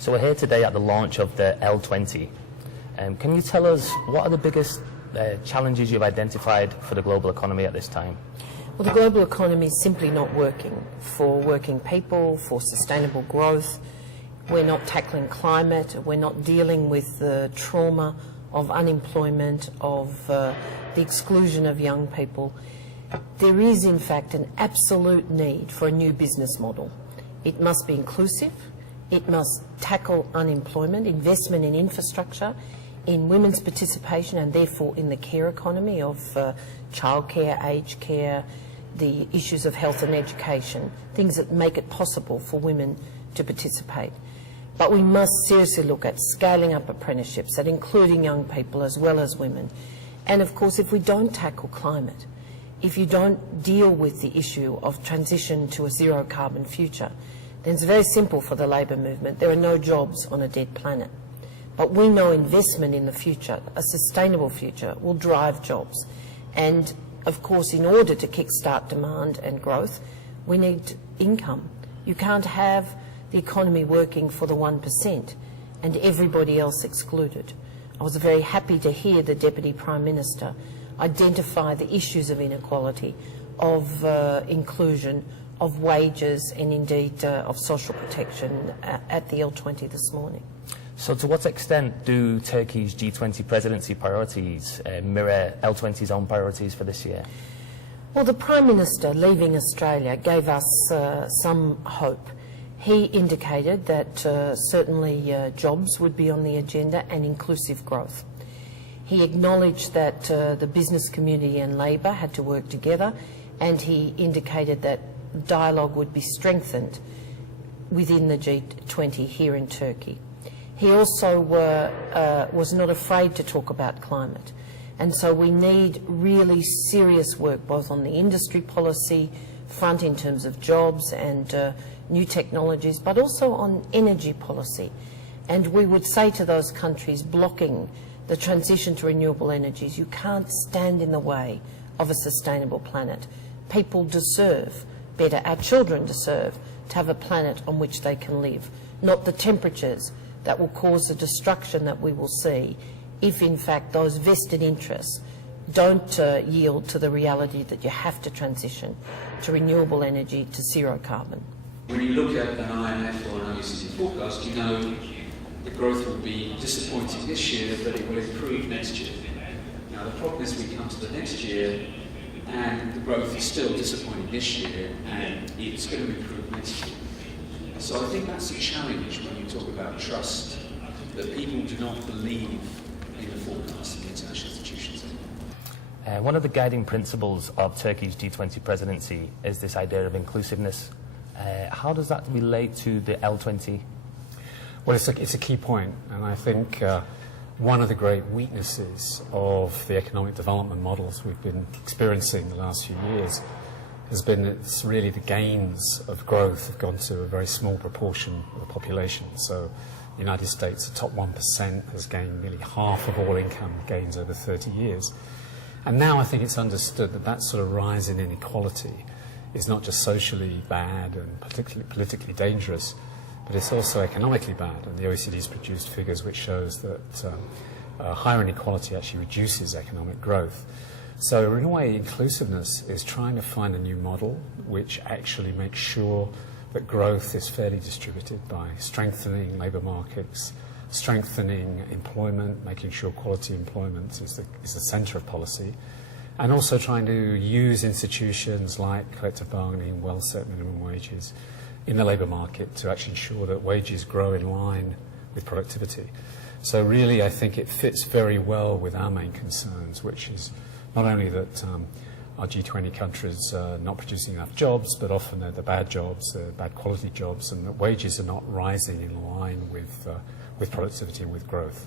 So we're here today at the launch of the L20. Can you tell us what are the biggest challenges you've identified for the global economy at this time? Well, the global economy is simply not working for working people, for sustainable growth. We're not tackling climate. We're not dealing with the trauma of unemployment, of the exclusion of young people. There is, in fact, an absolute need for a new business model. It must be inclusive. It must tackle unemployment, investment in infrastructure, in women's participation and therefore in the care economy of childcare, aged care, the issues of health and education, things that make it possible for women to participate. But we must seriously look at scaling up apprenticeships, at including young people as well as women. And of course, if we don't tackle climate, if you don't deal with the issue of transition to a zero carbon future, then it's very simple for the labour movement. There are no jobs on a dead planet. But we know investment in the future, a sustainable future, will drive jobs. And of course, in order to kickstart demand and growth, we need income. You can't have the economy working for the 1% and everybody else excluded. I was very happy to hear the Deputy Prime Minister identify the issues of inequality, of inclusion, of wages and indeed of social protection at the L20 this morning. So to what extent do Turkey's G20 presidency priorities mirror L20's own priorities for this year? Well, the Prime Minister leaving Australia gave us some hope. He indicated that certainly jobs would be on the agenda and inclusive growth. He acknowledged that the business community and Labor had to work together, and he indicated that dialogue would be strengthened within the G20 here in Turkey. He also was not afraid to talk about climate. And so we need really serious work both on the industry policy front in terms of jobs and new technologies, but also on energy policy. And we would say to those countries blocking the transition to renewable energies, you can't stand in the way of a sustainable planet. People deserve better, our children deserve to have a planet on which they can live, not the temperatures that will cause the destruction that we will see if in fact those vested interests don't yield to the reality that you have to transition to renewable energy, to zero carbon. When you look at an IMF or an OECD forecast, you know the growth will be disappointing this year, but it will improve next year. Now the problem is we come to the next year and the growth is still disappointing this year and it's going to improve next year. So I think that's a challenge when you talk about trust, that people do not believe in the forecasts of the international institutions. One of the guiding principles of Turkey's G20 presidency is this idea of inclusiveness. How does that relate to the L20? Well, it's a key point, and I think one of the great weaknesses of the economic development models we've been experiencing the last few years has been it's really the gains of growth have gone to a very small proportion of the population. So the United States, the top 1% has gained nearly half of all income gains over 30 years. And now I think it's understood that that sort of rise in inequality is not just socially bad and politically dangerous, but it's also economically bad. And the OECD has produced figures which shows that higher inequality actually reduces economic growth. So in a way, inclusiveness is trying to find a new model which actually makes sure that growth is fairly distributed by strengthening labour markets, strengthening employment, making sure quality employment is the centre of policy, and also trying to use institutions like collective bargaining, well-set minimum wages in the labour market to actually ensure that wages grow in line with productivity. So really, I think it fits very well with our main concerns, which is not only that our G20 countries are not producing enough jobs, but often they're the bad jobs, they're bad quality jobs, and that wages are not rising in line with productivity and with growth.